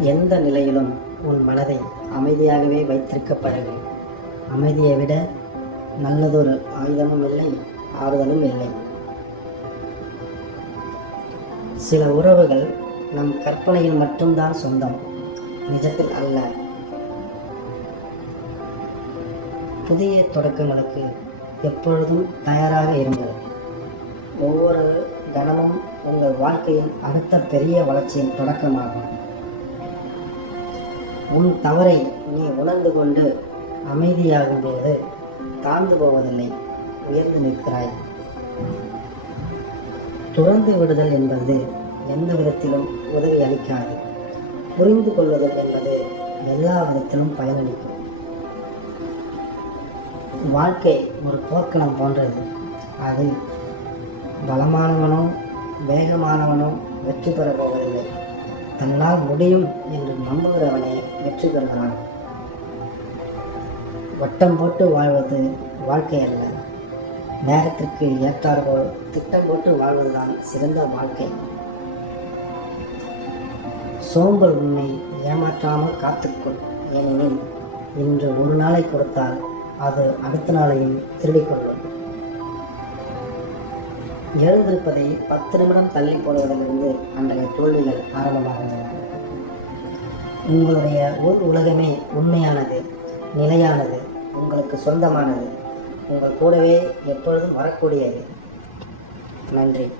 எந்த நிலையிலும் உன் மனதை அமைதியாகவே வைத்திருக்க பழகு அமைதியை விட நல்லதொரு ஆயுதமும் இல்லை ஆறுதலும் இல்லை. சில உறவுகள் நம் கற்பனையில் மட்டும்தான் சொந்தம் நிஜத்தில் அல்ல. புதிய தொடக்கங்களுக்கு எப்பொழுதும் தயாராக இருங்கள். ஒவ்வொரு கணமும் உங்கள் வாழ்க்கையின் அடுத்த பெரிய வளர்ச்சியின் தொடக்கமாகும். உன் தவறை நீ உணர்ந்து கொண்டு அமைதியாகும் போது தாழ்ந்து போவதில்லை உயர்ந்து நிற்கிறாய். துறந்து விடுதல் என்பது எந்த விதத்திலும் உதவி அளிக்காது. புரிந்து கொள்ளுதல் என்பது எல்லா விதத்திலும் பயனளிக்கும். வாழ்க்கை ஒரு போர்க்களம் போன்றது. அதில் பலமானவனோ வேகமானவனோ வெற்றி பெறப் போவதில்லை. தன்னால் முடியும் என்று நம்புகிறவனே வெற்றி பெறுகிறான் வட்டம் போட்டு வாழ்வது வாழ்க்கை அல்ல நேரத்திற்கு ஏற்றாற்போல் திட்டம் போட்டு வாழ்வதுதான் சிறந்த வாழ்க்கை. சோம்பல் உன்னை ஏமாற்றாமல் காத்துக்கொள் ஏனெனில் இன்று ஒரு நாளை கொடுத்தால் அது அடுத்த நாளையும் திருடிக் கொள்ளும் எழுந்திருப்பதை பத்து நிமிடம் தள்ளி போடுவதிலிருந்து அன்றைய தோல்விகள் ஆரம்பமாகின்றன. உங்களுடைய உள் உலகமே உண்மையானது நிலையானது உங்களுக்கு சொந்தமானது. உங்கள் கூடவே எப்பொழுதும் வரக்கூடியது. நன்றி.